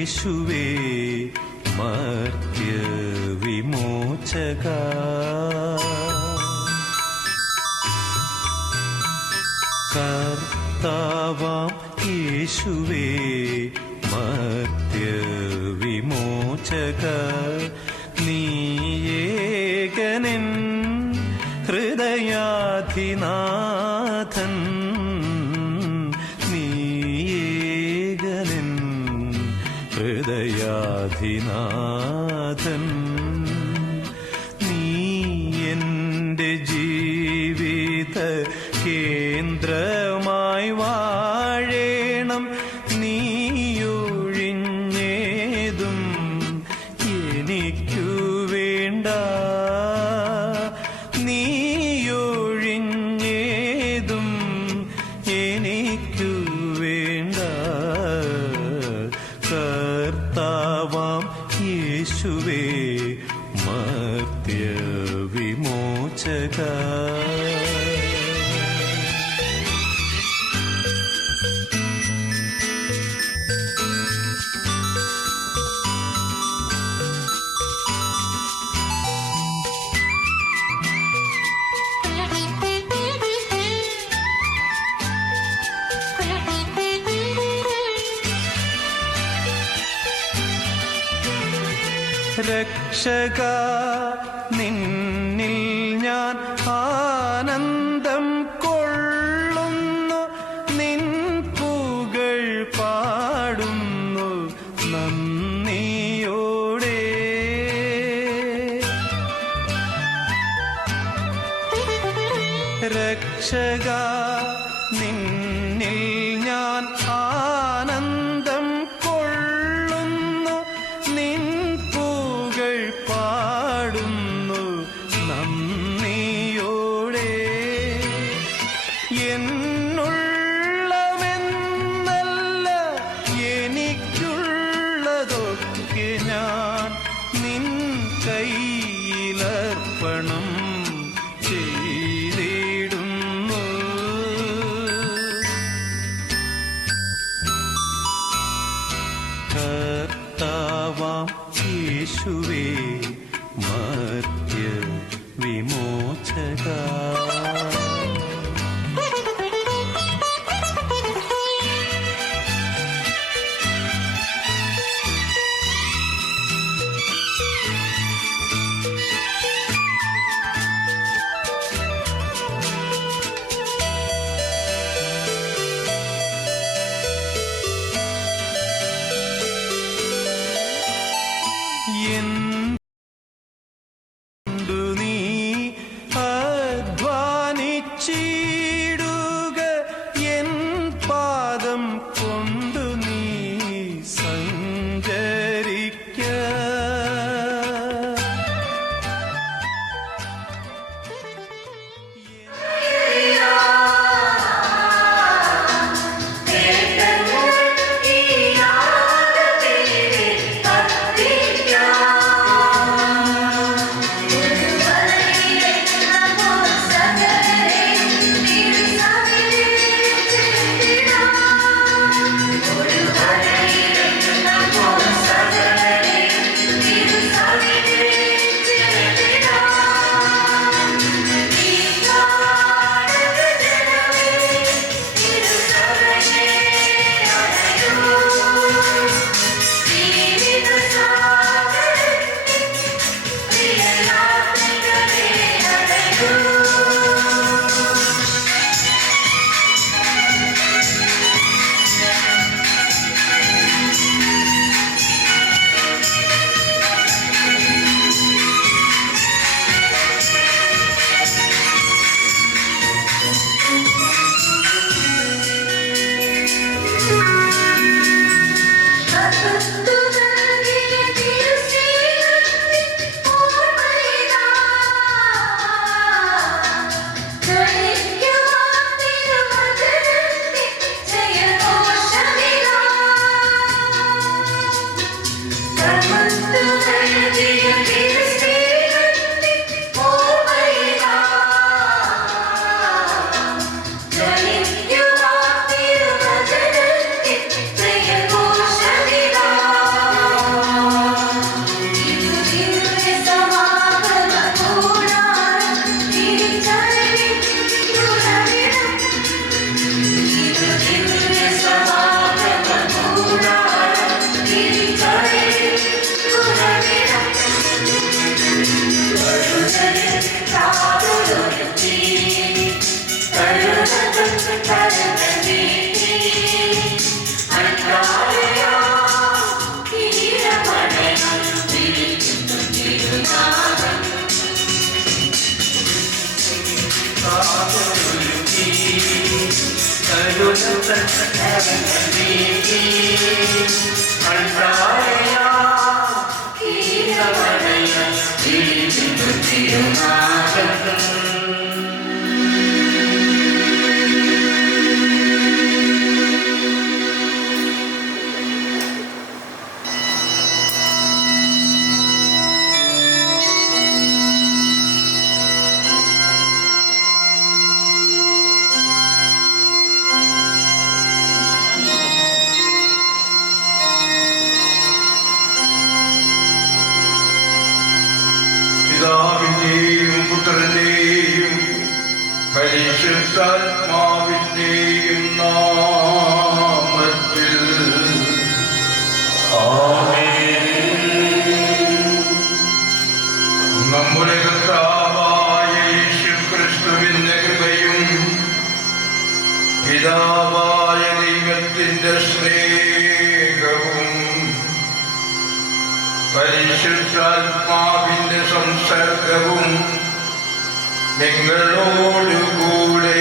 യേശുവേ മർത്യ വിമോചക കർത്താവാം യേശുവേ മർത്യ വിമോചക നീയേകനൻ ഹൃദയാധിനാഥൻ നീയേകനൻ ഹൃദയാധിനാഥൻ നീ എൻ്റെ ജീവിത കേന്ദ്രമായി വാഴേണം നീയൊഴിഞ്ഞേതും എനിക്കു വേണ്ട നീയൊഴിഞ്ഞേതും എനിക്കു വേണ്ട കർത്താവാം യേശുവേ മർത്യ വിമോചക രക്ഷക നിന്നിൽ ഞാൻ ആനന്ദം കൊള്ളുന്നു നിൻ പുകൾ പാടുന്നു നന്ദിയോടെ രക്ഷക നിന്നിൽ ഞാൻ ആനന്ദം കൊള്ളുന്നു നിൻ പാടുന്നു നന്ദിയോടെ എന്നുള്ളമെന്നല്ല എനിക്കുള്ളതൊക്കെ ഞാൻ നിൻ കൈയിലർപ്പണം ചെയ്തിടുന്നു പിതാവിന്റെയും പുത്രന്റെയും പരിശുദ്ധാത്മാവിന്റെയും നാമത്തിൽ നമ്മുടെ കർത്താവായ യേശുക്രിസ്തുവിന്റെ കൃപയും പിതാവായ ദൈവത്തിന്റെ സ്നേഹവും പരിശുദ്ധാത്മാവിന്റെ സംസർഗവും നിങ്ങളോടുകൂടെ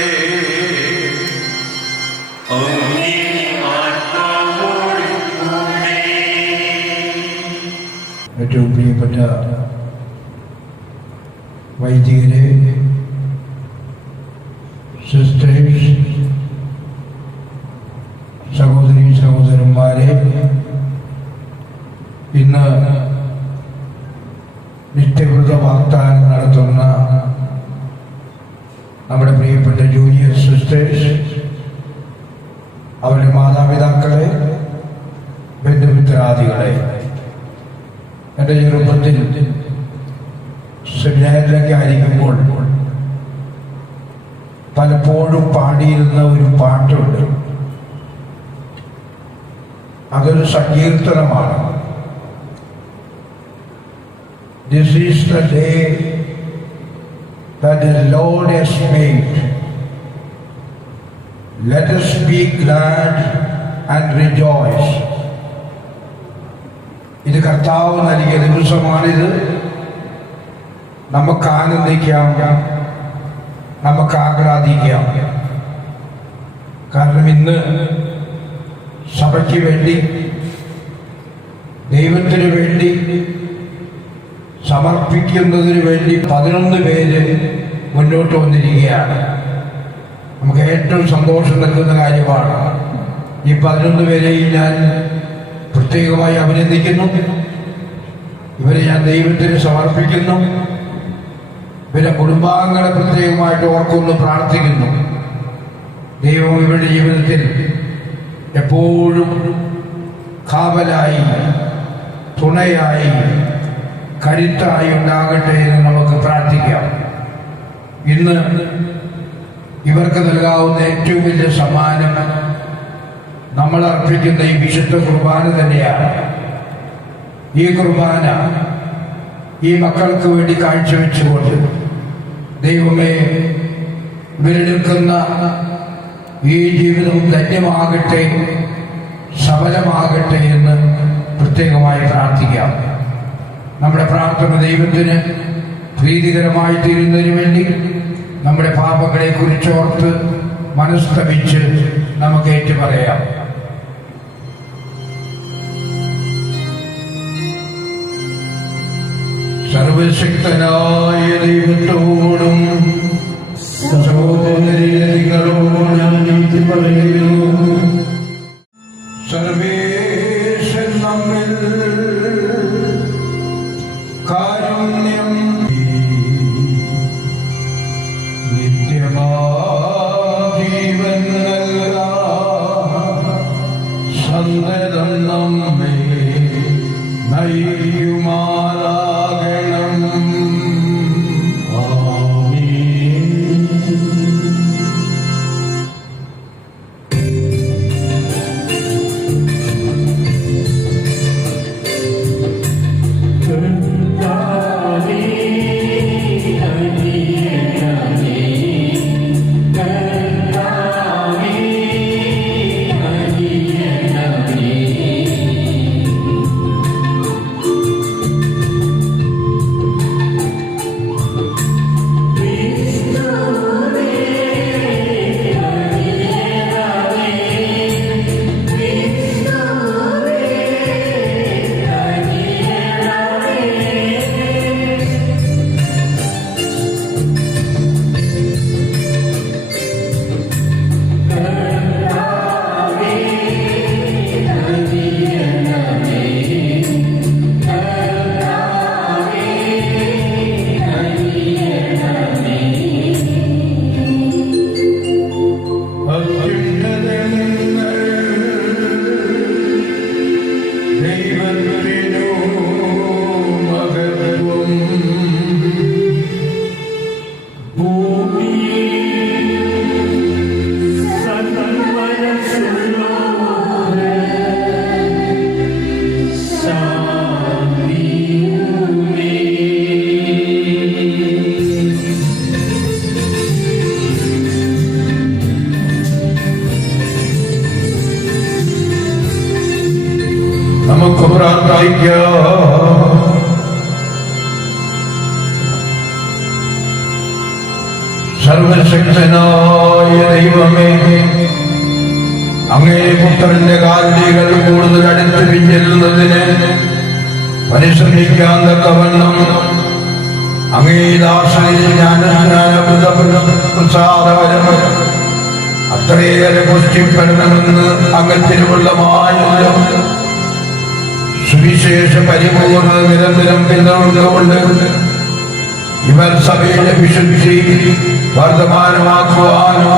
ഏറ്റവും പ്രിയപ്പെട്ട വൈദികരെ, സിസ്റ്റേഴ്സ്, സഹോദരീ സഹോദരന്മാരെ, ഇന്ന് നിത്യവ്രത വാഗ്ദാനം നടത്തുന്ന നമ്മുടെ പ്രിയപ്പെട്ട ജൂനിയർ സിസ്റ്റേഴ്സ്, അവരുടെ മാതാപിതാക്കളെ, ബന്ധുമിത്രാദികളെ, എൻ്റെ ചെറുപ്പത്തിൽ സെമിനാരിലൊക്കെ ആയിരിക്കുമ്പോൾ പലപ്പോഴും പാടിയിരുന്ന ഒരു പാട്ടുണ്ട്. അതൊരു സങ്കീർത്തനമാണ്. This is the day that the Lord has made. Let us be glad and rejoice. ഇത് കർത്താവ് നൽകിയ ദിവസമാണിത്. നമുക്ക് ആനന്ദിക്കാം, നമുക്ക് ആഹ്ലാദിക്കാം. കാരണം ഇന്ന് സഭയ്ക്ക് വേണ്ടി, ദൈവത്തിന് വേണ്ടി സമർപ്പിക്കുന്നതിന് വേണ്ടി 11 പേര് മുന്നോട്ട് വന്നിരിക്കുകയാണ്. നമുക്ക് ഏറ്റവും സന്തോഷം നൽകുന്ന കാര്യമാണ്. ഈ 11 പേരെയും ഞാൻ പ്രത്യേകമായി അഭിനന്ദിക്കുന്നു. ഇവരെ ഞാൻ ദൈവത്തിന് സമർപ്പിക്കുന്നു. ഇവരുടെ കുടുംബാംഗങ്ങളെ പ്രത്യേകമായിട്ട് ഓർക്കുന്നു, പ്രാർത്ഥിക്കുന്നു. ദൈവം ഇവരുടെ ജീവിതത്തിൽ എപ്പോഴും കാവലായി, തുണയായി, കരുത്തായി ഉണ്ടാകട്ടെ എന്ന് നമുക്ക് പ്രാർത്ഥിക്കാം. ഇന്ന് ഇവർക്ക് നൽകാവുന്ന ഏറ്റവും വലിയ സമ്മാനം നമ്മൾ അർപ്പിക്കുന്ന ഈ വിശുദ്ധ കുർബാന തന്നെയാണ്. ഈ കുർബാന ഈ മക്കൾക്ക് വേണ്ടി കാഴ്ചവെച്ചുകൊണ്ട് ദൈവമേ, ഇവരെടുക്കുന്ന ഈ ജീവിതം ധന്യമാകട്ടെ, സഫലമാകട്ടെ എന്ന് പ്രത്യേകമായി പ്രാർത്ഥിക്കാം. നമ്മുടെ പ്രാർത്ഥന ദൈവത്തിന് പ്രീതികരമായി തീരുന്നതിന് വേണ്ടി നമ്മുടെ പാപങ്ങളെ കുറിച്ചോർത്ത് മനസ്തപിച്ച് നമുക്ക് ഏറ്റുപറയാം. സർവശക്തനായ ദൈവത്തോടും സഹോദരികളോടും ഞാൻ നീതി പറയുന്നു. സർവേശൻ നമ്മിൽ കാരുണ്യം നിത്യജീവൻ സന്തതം നമ്മെ നയിക്കുമാറാകണം. സർവശക്തനായ ദൈവമേ, അങ്ങേ പുത്രന്റെ കാലികൾ കൂടുതൽ അടുത്ത് പിഞ്ചെല്ലുന്നതിന് പരിശ്രമിക്കാൻ തക്കവണ്ണം അങ്ങേ ദാസനിൽ ജ്ഞാനസ്നാനപ്രസാദപരം അത്രയേറെ പുഷ്ടിപ്പെടണമെന്ന് അകത്തിലുള്ളമായല്ലോ സുവിശേഷ പരിപൂർണ നിരന്തരം പിന്തുടർന്നുകൊണ്ട് ഇവർ സഭയുടെ വിശുദ്ധി വർദ്ധമാനമാക്കുവാനും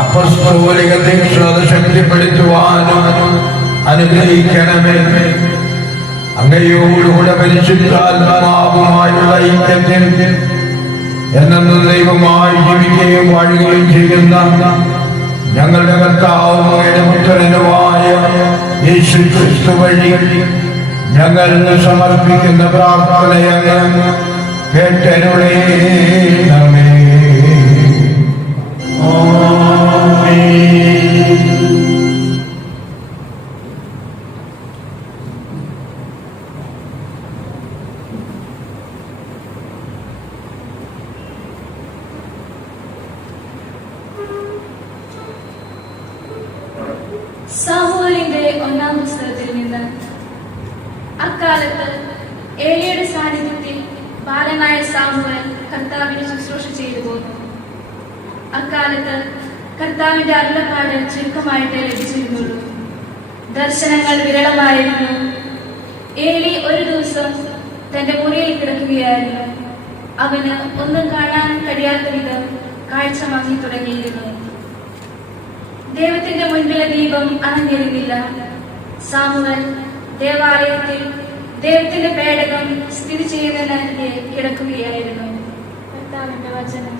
അപ്പസ്തോലിക തീക്ഷ്ണത ശക്തിപ്പെടുത്തുവാനും അനുഗ്രഹിക്കണമേ. അങ്ങയോടുകൂടെ പരിശുദ്ധാത്മാവുമായുള്ള ഐക്യത്തിൽ എന്നെന്നും ദൈവമായി ജീവിക്കുകയും വാഴുകയും ചെയ്യുന്ന ഞങ്ങളുടെ കർത്താവും അങ്ങയുടെ പുത്രനുമായ യേശു ക്രിസ്തു വഴി ഞങ്ങൾ സമർപ്പിക്കുന്ന പ്രാർത്ഥനയങ്ങ് കേട്ടരുളേണമേ. സാമുവേലിന്റെ ഒന്നാം പുസ്തകത്തിൽ നിന്ന്. അക്കാലത്ത് ഏലിയുടെ സാന്നിധ്യത്തിൽ ബാലനായ സാമുവേൽ കർത്താവിന് ശുശ്രൂഷ ചെയ്തു പോന്നു. അക്കാലത്ത് കർത്താവിന്റെ അരുളപ്പാട് ചുരുക്കമായിട്ട് ലഭിച്ചിരുന്നുള്ളൂ. ദർശനങ്ങൾ വിരളമായിരുന്നു. ഏലി ഒരു ദിവസം തന്റെ മുറിയിൽ കിടക്കുകയായിരുന്നു. അവന് ഒന്നും കാണാൻ കഴിയാത്ത വിധം കാഴ്ച മങ്ങി തുടങ്ങിയിരുന്നു. ദൈവത്തിന്റെ മുൻപിലെ ദീപം അണഞ്ഞിരുന്നില്ല. സാമുവേൽ ദേവാലയത്തിൽ ദൈവത്തിന്റെ പേടകം സ്ഥിതി ചെയ്യുന്നതിനെ കിടക്കുകയായിരുന്നു. കർത്താവിന്റെ വചനം.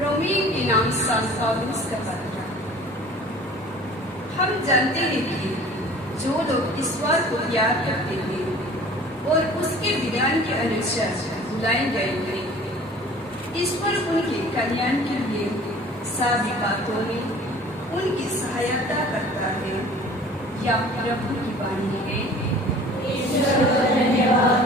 रोमियों के नाम संत पौलुस का पत्र। हम जानते हैं कि जो लोग ईश्वर को प्यार करते थे और उसके विधान के अनुसार बुलाए गए थे, ईश्वर उनके कल्याण के लिए सभी बातों में उनकी सहायता करता है। या प्रभु की वाणी है। ईश्वर को धन्यवाद।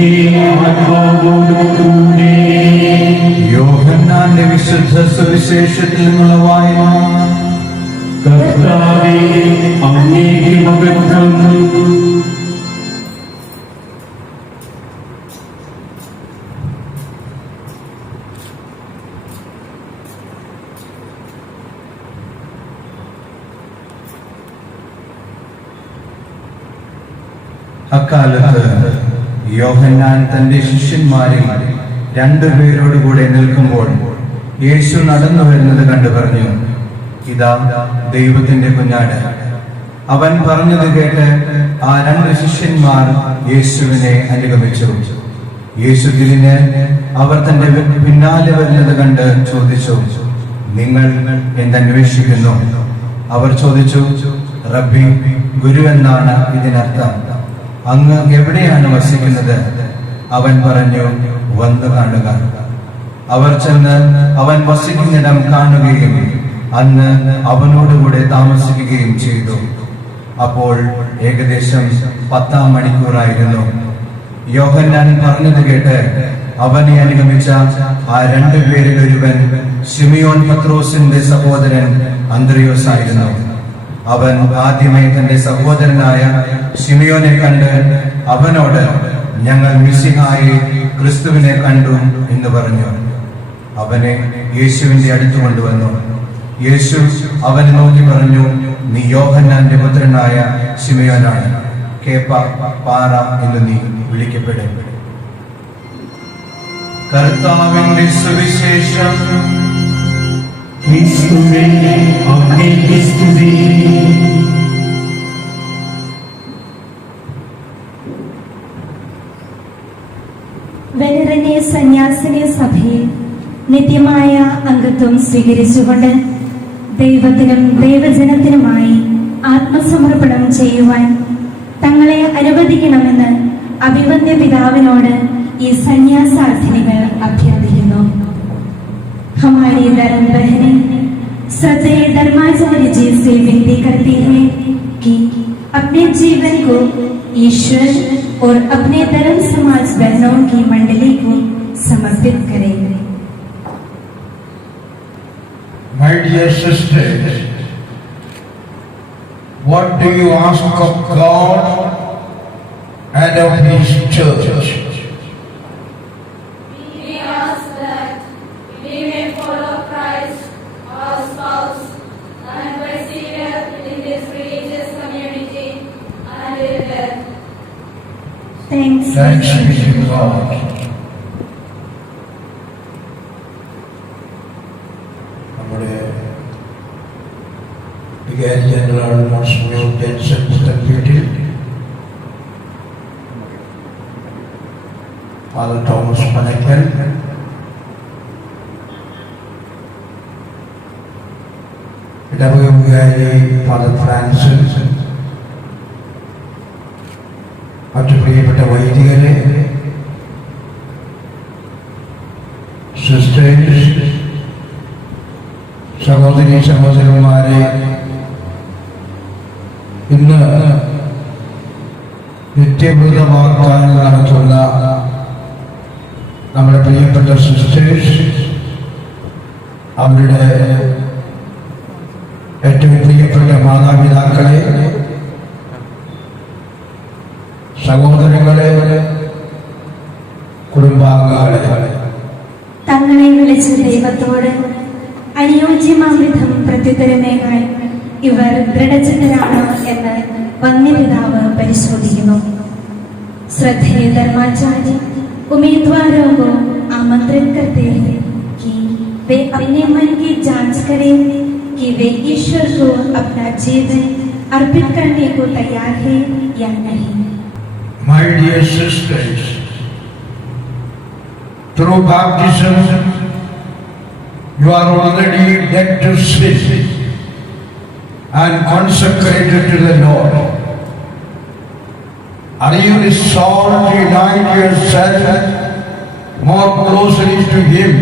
അങ്ങേ ആത്മാവോടുകൂടെ. യോഹന്നാന്റെ വിശുദ്ധ സുവിശേഷത്തിൽ നിന്നുള്ള വായന. കർത്താവേ, അങ്ങേക്ക് മഹത്വം. അക്കാലത്ത് യോഹന്നാൻ തന്റെ ശിഷ്യന്മാരിൽ രണ്ടുപേരോടുകൂടെ നിൽക്കുമ്പോൾ യേശു നടന്നു വരുന്നത് കണ്ടു പറഞ്ഞു, ഇതാ ദൈവത്തിന്റെ കുഞ്ഞാട്. അവൻ പറഞ്ഞത് കേട്ട് ആ രണ്ട് ശിഷ്യന്മാർ യേശുവിനെ അനുഗമിച്ചു. യേശു തിരിഞ്ഞ് അവർ തന്റെ പിന്നാലെ വരുന്നത് കണ്ട് ചോദിച്ചു, നിങ്ങൾ എന്തന്വേഷിക്കുന്നു? അവർ ചോദിച്ചു, റബ്ബി, ഗുരു എന്നാണ് ഇതിനർത്ഥം. അങ്ങ് എവിടെയാണ് വസിക്കുന്നത്? അവൻ പറഞ്ഞു, വന്നു കാണുക. അവർ ചെന്ന് അവൻ വസിക്കുന്നിടം കാണുകയും അന്ന് അവനോടുകൂടെ താമസിക്കുകയും ചെയ്തു. അപ്പോൾ ഏകദേശം 10-ാം മണിക്കൂറായിരുന്നു. യോഹന്നാൻ പറഞ്ഞത് കേട്ട് അവനെ അനുഗമിച്ച ആ രണ്ടുപേരിൽ ഒരുവൻ ശിമിയോൻ പത്രോസിന്റെ സഹോദരൻ അന്ത്രയോസ് ആയിരുന്നു. അവൻ ആദ്യമേ തന്റെ സഹോദരനായ ശിമിയോനെ കണ്ട് അവനോട്, ഞങ്ങൾ മിശിഹായെ ക്രിസ്തുവിനെ കണ്ടു എന്ന് പറഞ്ഞു. അവനെ യേശുവിന്റെ അടുത്ത് കൊണ്ടുവന്നു. യേശു അവനെ നോക്കി പറഞ്ഞു, നീ യോഹന്നാന്റെ പുത്രനായ ശിമിയോനാണ്. കേപ്പ, പാറ എന്ന് നീ വിളിക്കപ്പെടും. കർത്താവിന്റെ സുവിശേഷം. ക്രിസ്തുവേ, അങ്ങേക്ക് സ്തുതി. വെനറിനെ സന്യാസിനി സഭയിൽ നിത്യമായ അംഗത്വം സ്വീകരിച്ചുകൊണ്ട് ദൈവത്തിനും ദൈവജനത്തിനുമായി ആത്മസമർപ്പണം ചെയ്യുവാൻ തങ്ങളെ അനുവദിക്കണമെന്ന് അഭിവന്ദ്യ പിതാവിനോട് ഈ സന്യാസാർത്ഥിനികൾ അഭ്യർത്ഥിക്കുന്നു. हमारी धर्म बहनें श्रद्धेय धर्माचार्य जी से विनती करती हैं कि अपने जीवन को ईश्वर और अपने धर्म समाज बहनों की मंडली को समर्पित करें. My dear sisters, what do you ask of God and of His church? We ask that we may follow Christ, our spouse, and persevere in this religious community until death. Thanks be to God. നമ്മുടെ വികാരി general monsignor Jenson Puthenpettil, father Thomas Panakkal, ഇടവക വികാരി father Francis, മറ്റു പ്രിയപ്പെട്ട വൈദികരെ, sisters, സഹോദരി സഹോദരന്മാരെ, ഇന്ന് നിത്യവ്രതവാഗ്ദാനം നടത്തുന്ന നമ്മുടെ പ്രിയപ്പെട്ട സിസ്റ്റേഴ്സ്, അവരുടെ ഏറ്റവും പ്രിയപ്പെട്ട മാതാപിതാക്കളെ, സഹോദരങ്ങളെ, കുടുംബാംഗങ്ങളെ, തങ്ങളെ വിളിച്ച ദൈവത്തോട് അനുയോജ്യമാം വിധം പ്രത്യുത്തരമേകാൻ ഇവർ ദൃഢചിത്തരാണോ എന്ന് വന്യപിതാവ് പരിശോധിക്കുന്നു. श्रद्धेय धर्माचार्य उम्मीदवारों को आमंत्रित करते हैं कि वे अपने मन की जांच करें कि वे ईश्वर को अपना जीवन अर्पित करने को तैयार है या नहीं. My dear sisters, through baptism, you are already dead to sin and consecrated to the Lord. Are you resolved to unite yourself more closely to Him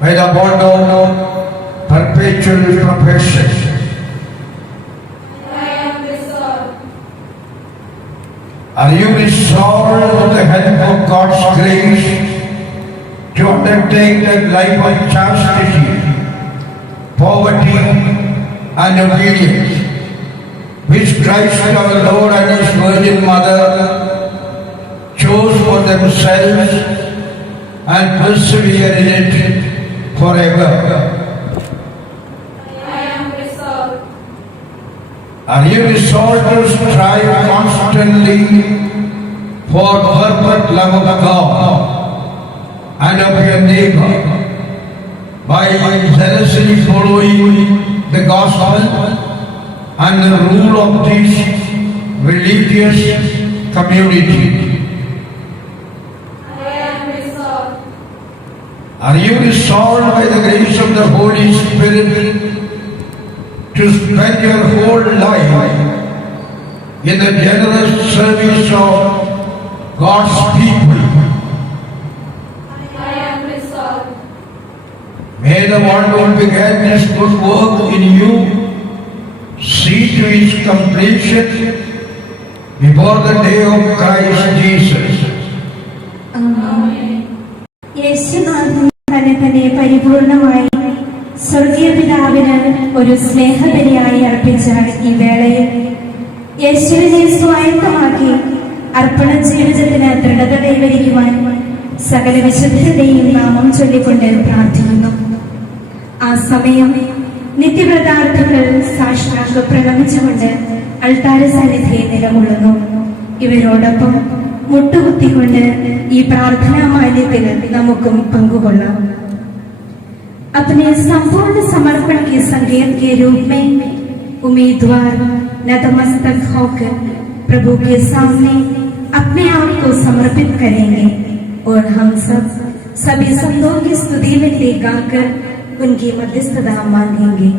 by the bond of perpetual profession? I am resolved. Are you resolved with the help take that life of chastity, poverty, and obedience, which Christ our Lord and His Virgin Mother chose for themselves and persevere in it forever. I am resolved. Are you resolved to strive constantly for perfect love of God and of your neighbor by zealously following the gospel and the rule of this religious community? I am resolved. Are you resolved by the grace of the Holy Spirit to spend your whole life in the generous service of God's people? I am resolved. May the one who began this good work in you see to its completion before the day of Christ Jesus. യേശുനാഥൻ തന്നെ പരിപൂർണമായി സ്വർഗീയ പിതാവിന് ഒരു സ്നേഹബലിയായി അർപ്പിച്ച ഈ വേളയിൽ യേശുവിനെ സ്വായത്തമാക്കി അർപ്പണ ജീവിതത്തിന് ദൃഢത കൈവരിക്കുവാൻ സകല വിശുദ്ധരുടെയും നാമം ചൊല്ലിക്കൊണ്ട് പ്രാർത്ഥിക്കുന്നു. ആ സമയം നിത്യവ്രതാർത്ഥികൾ സാഷ്ടാംഗ പ്രണമിച്ചുകൊണ്ട് അൾത്താര സന്നിധിയെ നിലകൊള്ളുന്നു. ഇവരോടൊപ്പം മുട്ടുകുത്തിക്കൊണ്ട് ഈ പ്രാർത്ഥനാ മാല്യത്തിൽ നമുക്കും പങ്കുകൊള്ളാം. अपने संपूर्ण समर्पण के संकेत के रूप में उम्मीदवार नतमस्तक होकर प्रभु के सामने अपने आप को समर्पित करेंगे और हम सब सभी संतों की स्तुति में गाकर उनकी मध्यस्थता मांगेंगे.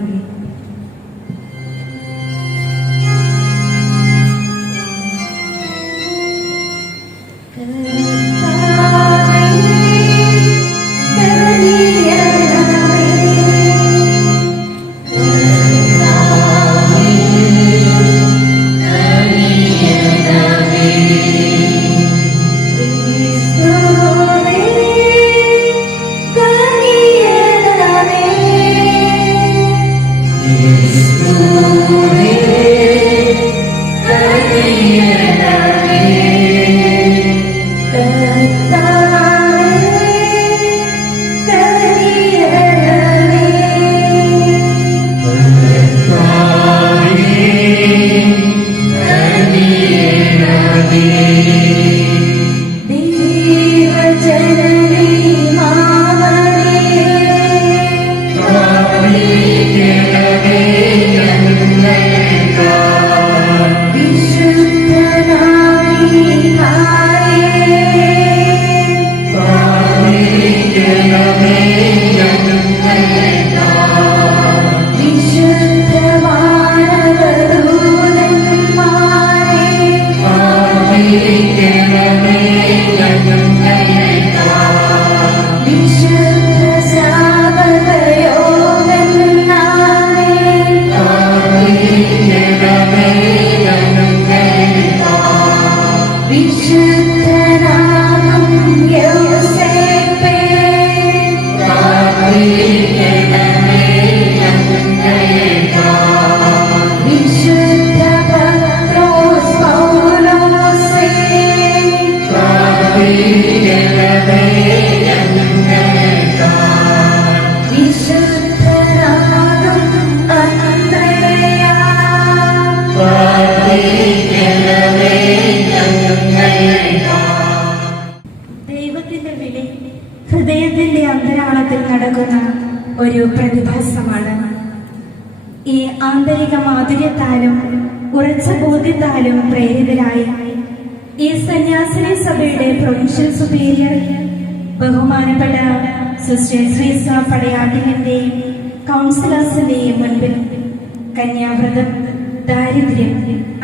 ദൈവത്തിന്റെ വിളി ഹൃദയത്തിന്റെ അന്തരാളത്തിൽ നടക്കുന്ന ഒരു പ്രതിഭാസമാണ്. ഈ ആന്തരിക മാധുര്യത്താലും ഉറച്ച ബോധ്യത്താലും പ്രേരിതരായി ഈ സന്യാസിനി സഭയുടെ പ്രൊവിൻഷ്യൽ സുപ്പീരിയർ ബഹുമാനപ്പെട്ട സിസ്റ്റർ ശ്രീസ പടയാട്ടിലിന്റെയും കൗൺസിലേഴ്സിന്റെയും മുൻപിൽ കന്യാവ്രതം, ദാരിദ്ര്യം,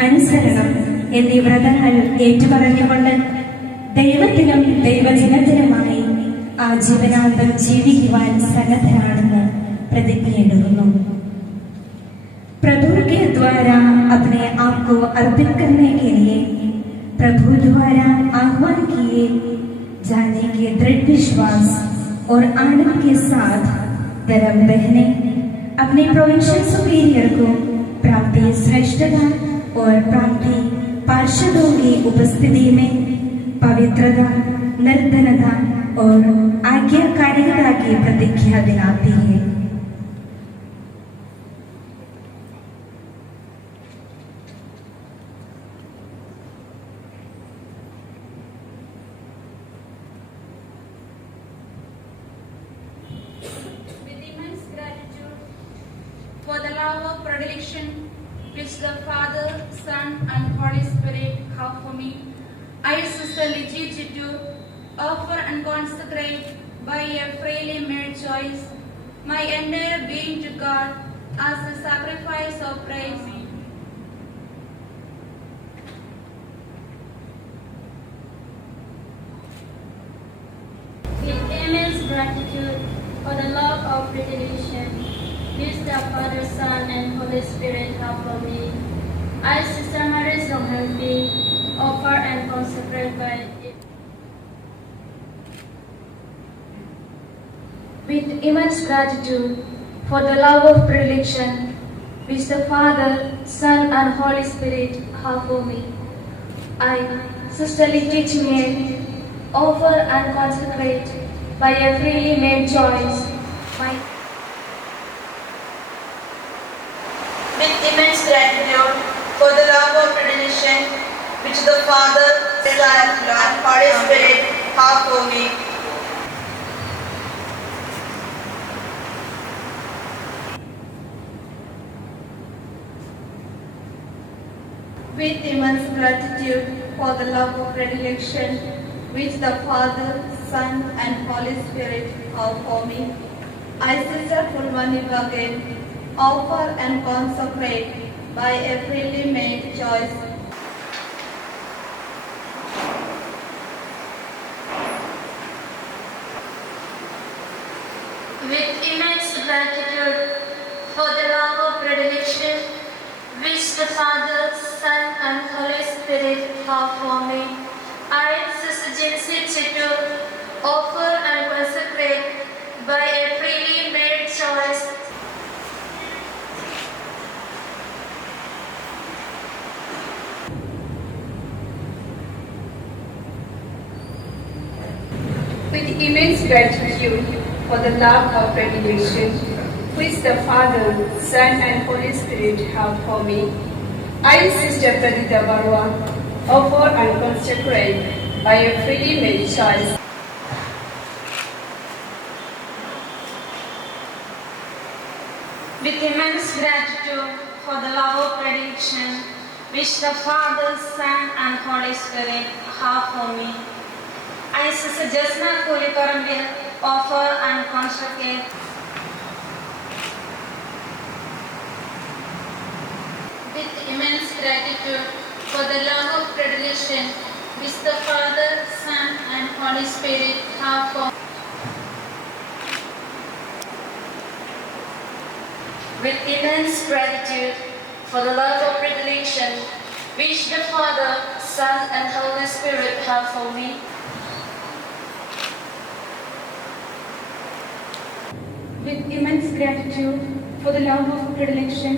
അനുസരണം എന്നീ വ്രതങ്ങൾ ഏറ്റുപറഞ്ഞുകൊണ്ട് ദൈവത്തിനും ദൈവജനത്തിനുമായി ആജീവനാന്തം ജീവിക്കുവാൻ സന്നദ്ധരാണെന്ന് പ്രതിജ്ഞയെടുക്കുന്നു. प्रभु के द्वारा अपने आप को अर्पित करने के लिए प्रभु द्वारा आह्वान किए जाने के दृढ़ विश्वास और आनंद के साथ धर्म बहने अपने प्रोविंशियल सुपीरियर को प्राप्ति श्रेष्ठता और प्राप्ति पार्षदों की उपस्थिति में पवित्रता, निर्धनता और आज्ञाकारिता की प्रतिज्ञा दिलाती है। With immense gratitude for the love of predilection which the Father, Son, and Holy Spirit have for me, I sincerely teach you to offer and consecrate by a freely made choice my entire being to God as a sacrifice of praise. With immense gratitude for the love of predilection which the Father, Son, and Holy Spirit have for me, I, Sister Marie Zohanti, offer and consecrate by it. With immense gratitude for the love of predilection which the Father, Son, and Holy Spirit have for me, I, Sister Liti Chimier, offer and consecrate by a freely made choice my with immense gratitude for the love of predilection which the Father, Son, and Holy Spirit have for me. With immense gratitude for the love of predilection which the Father, Son, and Holy Spirit have for me, I, Sister Purvani Bhagan, offer and consecrate by a freely made choice with immense gratitude for the love of predilection which the Father, Son, and Holy Spirit have for me, I, Sister Jinsi Chitu, offer and consecrate by a freely made choice with immense gratitude for the love of predilection which the Father, Son, and Holy Spirit have for me, I, Sister Pradita Barwa, offer and consecrate by a freely made choice with immense gratitude for the love of predilection which the Father, Son, and Holy Spirit have for me, I, Sister Jasna Kulikarambil, offer and consecrate with immense gratitude for the love of predilection which the Father, Son, and Holy Spirit have for me. With immense gratitude for the love of predilection which the Father, Son, and Holy Spirit have for me, with immense gratitude for the love of predilection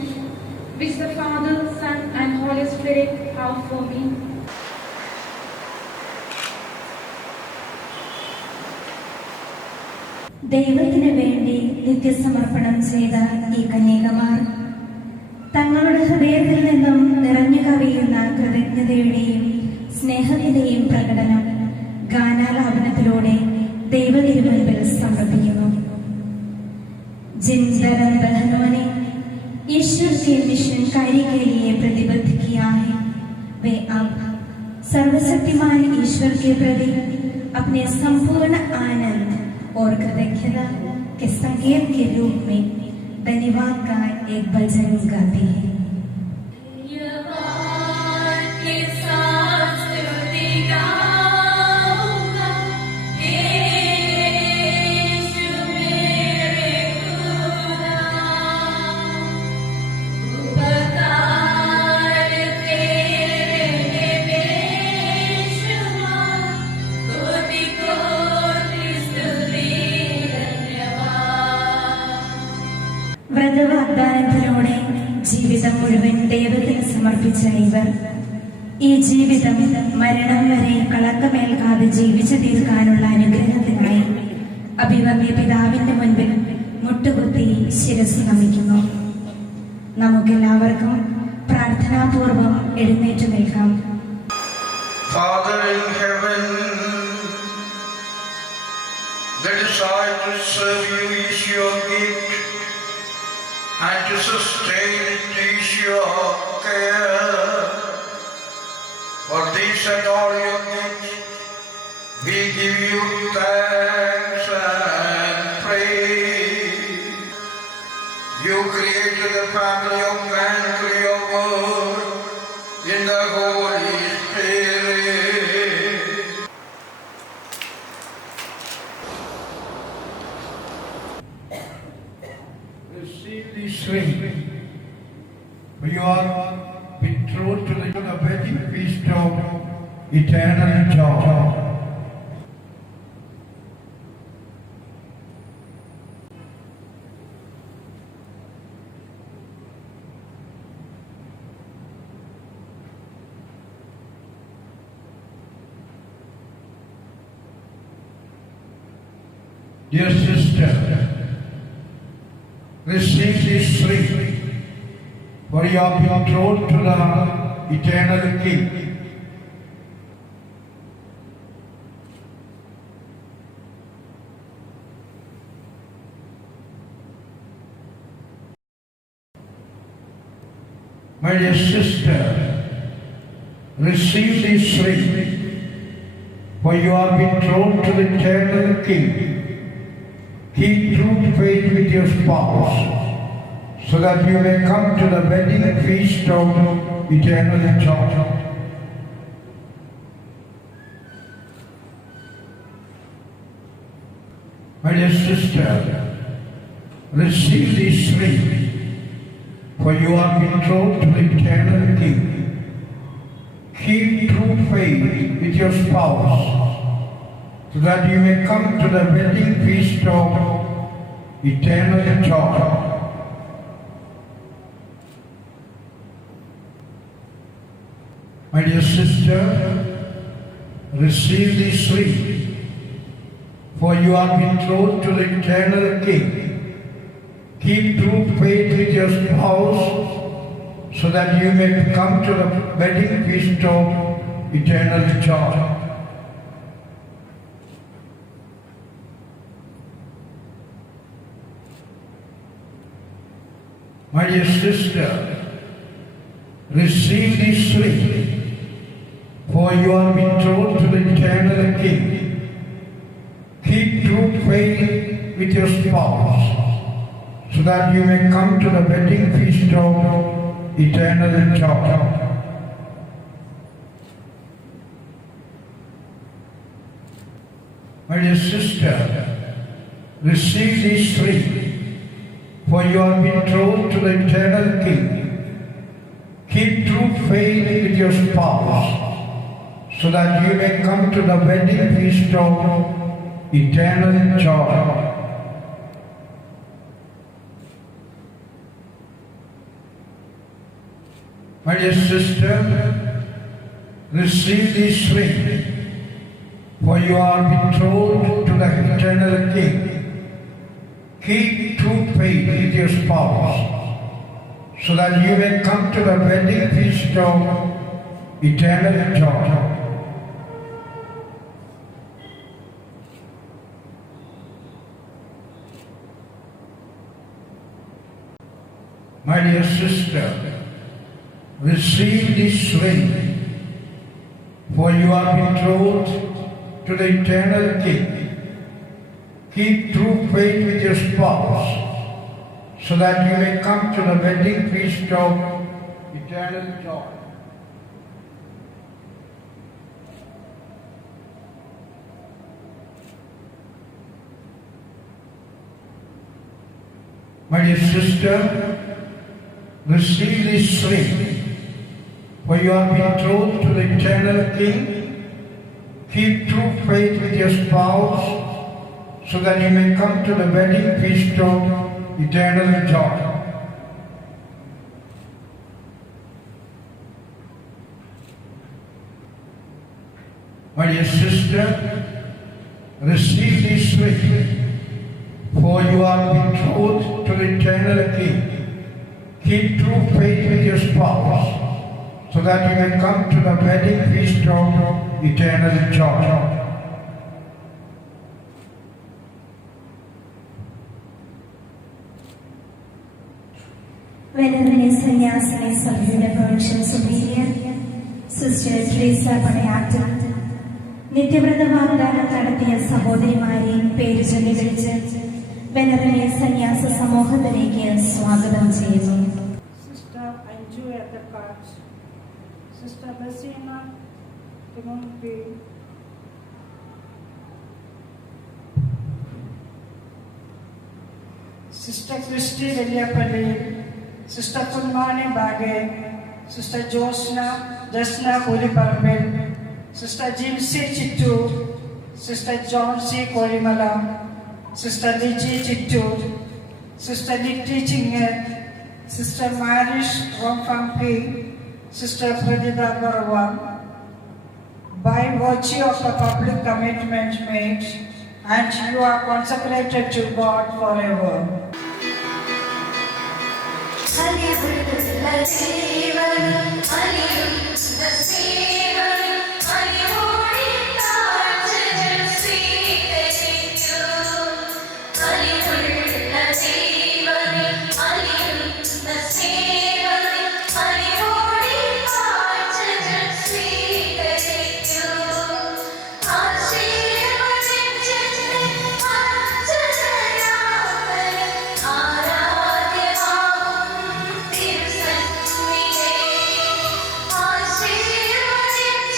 which the Father, Son, and Holy Spirit have for me, ദൈവത്തിന് വേണ്ടി നിത്യസമർപ്പണം ചെയ്ത ഈ കന്യകമാർ തങ്ങളുടെ ഹൃദയത്തിൽ നിന്നും നിറഞ്ഞു കവിയുന്ന കൃതജ്ഞതയുടെയും സ്നേഹത്തിന്റെയും പ്രകടനം ഗാനാലാപനത്തിലൂടെ ദൈവതിരുമുൻപിൽ സമർപ്പിക്കുന്നു. जिन धर्म बहनों ने ईश्वर के मिशन कार्य के लिए प्रतिबद्ध किया है, वे अब सर्वशक्तिमान ईश्वर के प्रति अपने संपूर्ण आनंद और कृतज्ञता के संकेत के रूप में धन्यवाद का एक भजन गाते हैं। ജീവിതം മുഴുവൻ ദൈവത്തിന് സമർപ്പിച്ച ഇവർ ഈ ജീവിതം മരണം വരെ കളങ്കമേൽക്കാതെ ജീവിച്ചു തീർക്കാനുള്ള അനുഗ്രഹത്തിനായി അഭിവന്യ പിതാവിന്റെ മുൻപിൽ മുട്ടുകുത്തി ശിരസ് നമിക്കുന്നു. നമുക്കെല്ലാവർക്കും പ്രാർത്ഥനാപൂർവം എഴുന്നേറ്റ് നിൽക്കാം. Father in heaven, the desire to serve you is your gift, and to sustain it is your care. For these and all your gifts, we give you thanks and praise. You created the family of man through your word in the Holy Spirit. Receive this ring, for you are betrothed to the wedding feast of eternal joy. Dear sister, receive this ring, for you are betrothed to the eternal King. My dear sister, receive this ring, for you are betrothed to the eternal King. Keep true faith with your spouse, so that you may come to the wedding feast of eternal joy. My dear sister, receive this ring, for you are betrothed to the eternal King. Keep true faith with your spouse, so that you may come to the wedding feast of eternal joy. My dear sister, receive this ring, for you are betrothed to the eternal King. Keep true faith with your spouse, so that you may come to the wedding feast of eternal joy. My dear sister, receive this ring, for you are betrothed to the eternal King. Keep true faith with your spouse, so that you may come to the wedding feast of eternal joy. My dear sister, receive this ring, for you are betrothed to the eternal King. Keep true faith with your spouse, so that you may come to the wedding feast of eternal joy. My dear sister, receive this ring, for you are betrothed to the eternal King. Keep true faith with your spouse, so that you may come to the wedding feast of eternal joy. My dear sister, receive this ring, for you are betrothed to the eternal King. Keep true faith with your spouse, so that you may come to the wedding feast of eternal joy. My dear sister, receive this ring, for you are betrothed to the eternal King. Keep true faith with your spouse, so that you may come to the wedding feast of eternal joy. My dear sister, receive this ring, for you are betrothed to the eternal King. Keep true faith with your spouse, so that you may come to the wedding feast of eternal joy. Venerable സന്യാസിനി സഭയുടെ provincial superior sister Treesa പടയാറ്റ്, നിത്യവ്രത വാഗ്ദാനം നടത്തിയ സഹോദരിമാരെയും പേര് ചൊല്ലി വിളിച്ച് വെനറിനെ സന്യാസ സമൂഹത്തിലേക്ക് സ്വാഗതം ചെയ്യുന്നു. Sister Anju Edapart, Sister Basina Timothy, Sister Christy Vellapalli, Sister Punmani Bage, Sister Jasna Puriparvel, Sister Jimsi Chittu, Sister John C. Korimala, Sister Liji Chittu, Sister Nikti Chinget, Sister Marish Romfampi, Sister Pradita Barawan, by virtue of the public commitment made, and you are consecrated to God forever. ആശീർവദിച്ചു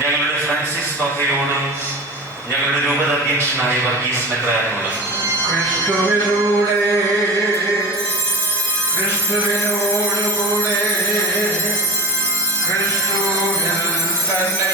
ഞങ്ങളുടെ Francis പാപ്പയോടും ഞങ്ങളുടെ രൂപത അധ്യക്ഷനായ വർഗീസ് മെത്രാനോടും ക്രിസ്തുവിലൂടെ ക്രിസ്തുവിനോടുകൂടെ ക്രിസ്തുവിൽ തന്നെ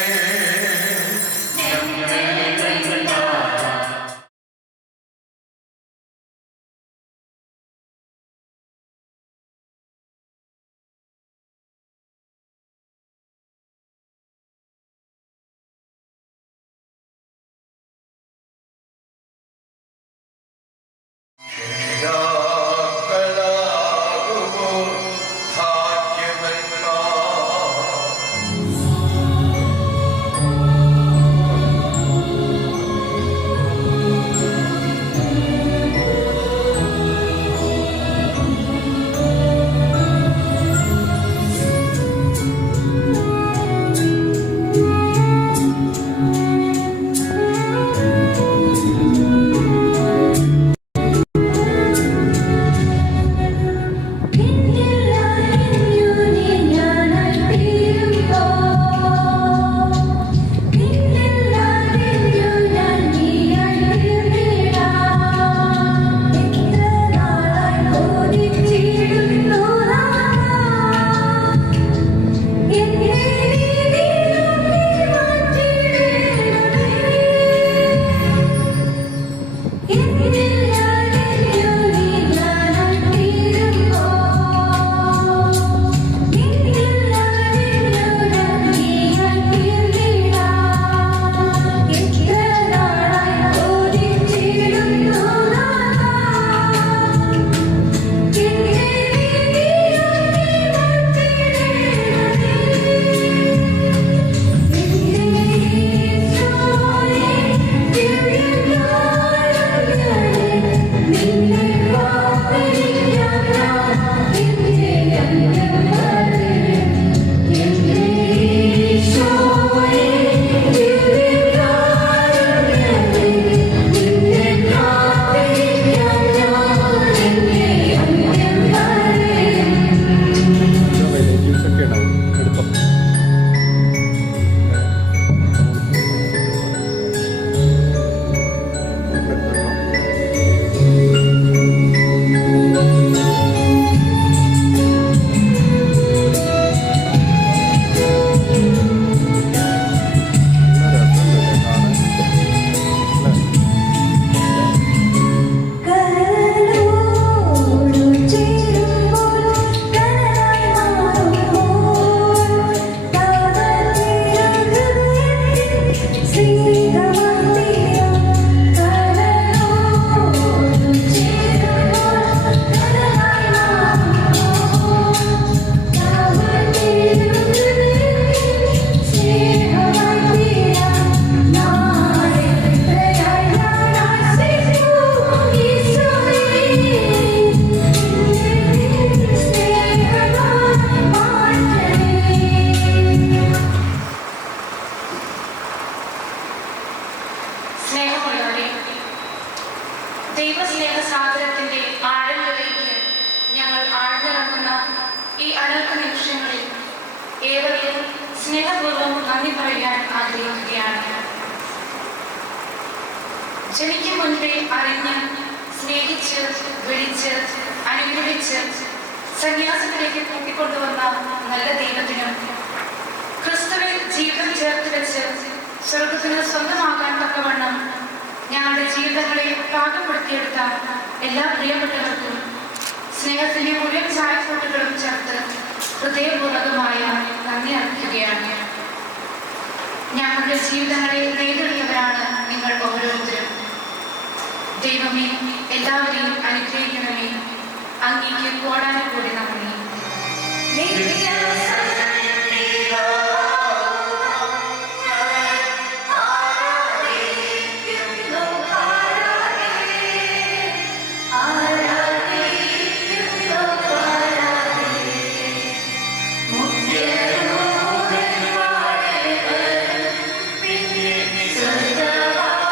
ദൈവസ്നേഹസാഗരത്തിന്റെ ആഴങ്ങളിലേക്ക് ഞങ്ങൾ ആഴ്ന്നിറങ്ങുന്ന ഈ അനർഘ നിമിഷങ്ങളിൽ ഏവരെയും സ്നേഹപൂർവ്വം നന്ദി പറയാൻ ആഗ്രഹിക്കുകയാണ്. ജനിക്കും മുൻപേ അറിഞ്ഞ് സ്നേഹിച്ച് വിളിച്ച് അനുഗ്രഹിച്ച് സന്യാസത്തിലേക്ക് കൂട്ടിക്കൊണ്ടുവന്ന നല്ല ദൈവത്തിനും ക്രിസ്തുവിൽ ജീവിതം ചേർത്ത് വെച്ച് സ്വർഗത്തിന് സ്വന്തമാകാൻ തക്കവണ്ണം ഞങ്ങളുടെ ജീവിതങ്ങളെ പാകപ്പെടുത്തിയെടുത്ത എല്ലാ പ്രിയപ്പെട്ടവർക്കും സ്നേഹത്തിന്റെ മുഴുവൻ ചായക്കൂട്ടുകളും ചേർത്ത് ഹൃദയപൂർവകമായ നന്ദി അർപ്പിക്കുകയാണ്. ഞങ്ങളുടെ ജീവിതങ്ങളെ നേടിയെടുത്തവരാണ് നിങ്ങൾ ഓരോരുത്തരും. ദൈവമേ, എല്ലാവരെയും അനുഗ്രഹിക്കണമേ. അങ്ങേക്ക് കോടാനുകൂടി നന്ദി. Surga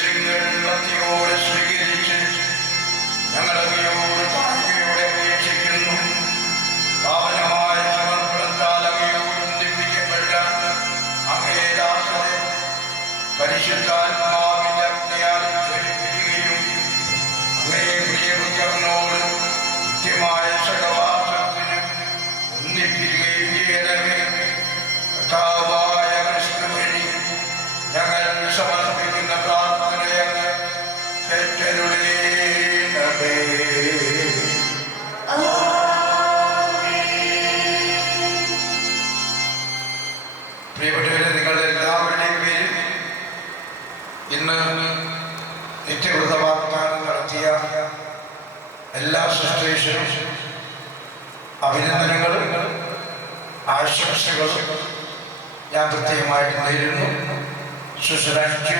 രഹസ്യങ്ങൾ ഭക്തിയോടെ സ്വീകരിച്ച് ഞങ്ങൾ അങ്ങയോട് താഴ്മയോടെ അപേക്ഷിക്കുന്നു. പാവനമായ സമർപ്പണത്താൽ അങ്ങയോട് ബന്ധിപ്പിക്കപ്പെട്ട അങ്ങയെ ദാസരെ പരിശുദ്ധാത്മാവിന്റെ അഗ്നിയാൽ ജ്വലിപ്പിക്കുകയും അങ്ങയെ പ്രിയപുത്രനോട് നിത്യമായ സഹവാസത്തിന് ഒന്നിപ്പിക്കുകയും ചെയ്യണമേ. കർത്താവായ ക്രിസ്തു വഴി ഞങ്ങൾ സമർപ്പിക്കുന്ന പ്രാർത്ഥനയങ്ങ് കേട്ടരുളേണമേ. പ്രിയപ്പെട്ടവരെ, നിങ്ങളുടെ എല്ലാവരുടെയും പേരിൽ ഇന്ന് നിത്യവ്രത വാഗ്ദാനം നടത്തിയ എല്ലാ സിസ്റ്റേഴ്സിനും അഭിനന്ദനങ്ങളും ആശംസകളും ഞാൻ പ്രത്യേകമായിട്ട് നേരിടുന്നു. Sister Anju,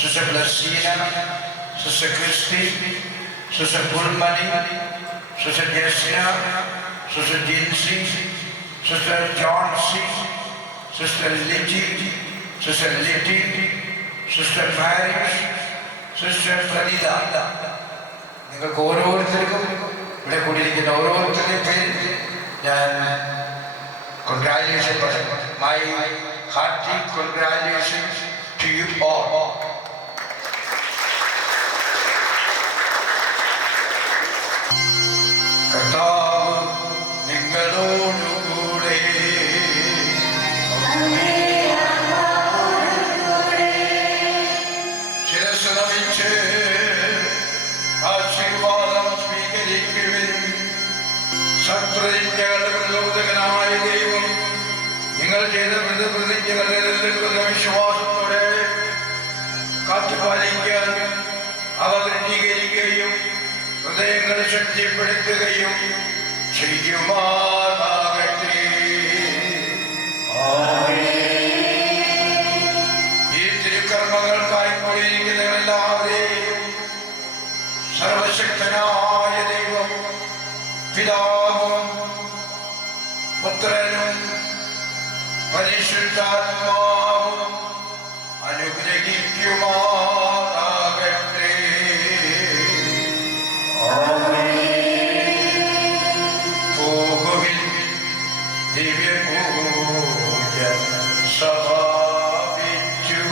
sister Laseena, sister Christy, sister Pulmani, sister Jasna, sister Jincy, sister Johnsy, sister Liji, sister Litty, sister Marish, sister Pranitha. നിങ്ങൾക്ക് ഓരോരുത്തർക്കും ഇവിടെ കൂടിയിരിക്കുന്ന ഓരോരുത്തരുടെയും പേരിൽ ഞാൻ congratulations പറയുന്നു. My hearty congratulations to you all. കർത്താവ് നിങ്ങളോടുകൂടെ. ശിരസ്സ് നമിച്ച് ആശീർവാദം സ്വീകരിക്കുവിൻ. സത്പ്രതിജ്ഞകളുടെ പ്രചോദകനായ ദൈവം നിങ്ങൾ ചെയ്ത പ്രതിജ്ഞകൾ നിലനിൽക്കുന്ന വിശ്വാസത്തോടെ കാത്തുപാലിക്കാൻ അവ ദൃഢീകരിക്കുകയും ഹൃദയങ്ങളെ ശക്തിപ്പെടുത്തുകയും ചെയ്യുമാറാകട്ടെ. ഈ തിരുക്കർമ്മങ്ങൾക്കായി കൂടിയിരിക്കുന്നവരെല്ലാവരെയും സർവശക്തനായ ദൈവം പിതാവും പുത്രനും പരിശുദ്ധാത്മാവും അനുഗ്രഹിക്കുമാറാകട്ടെ. പോകുവിൻ, ദിവ്യപൂജ സമാപിച്ചു.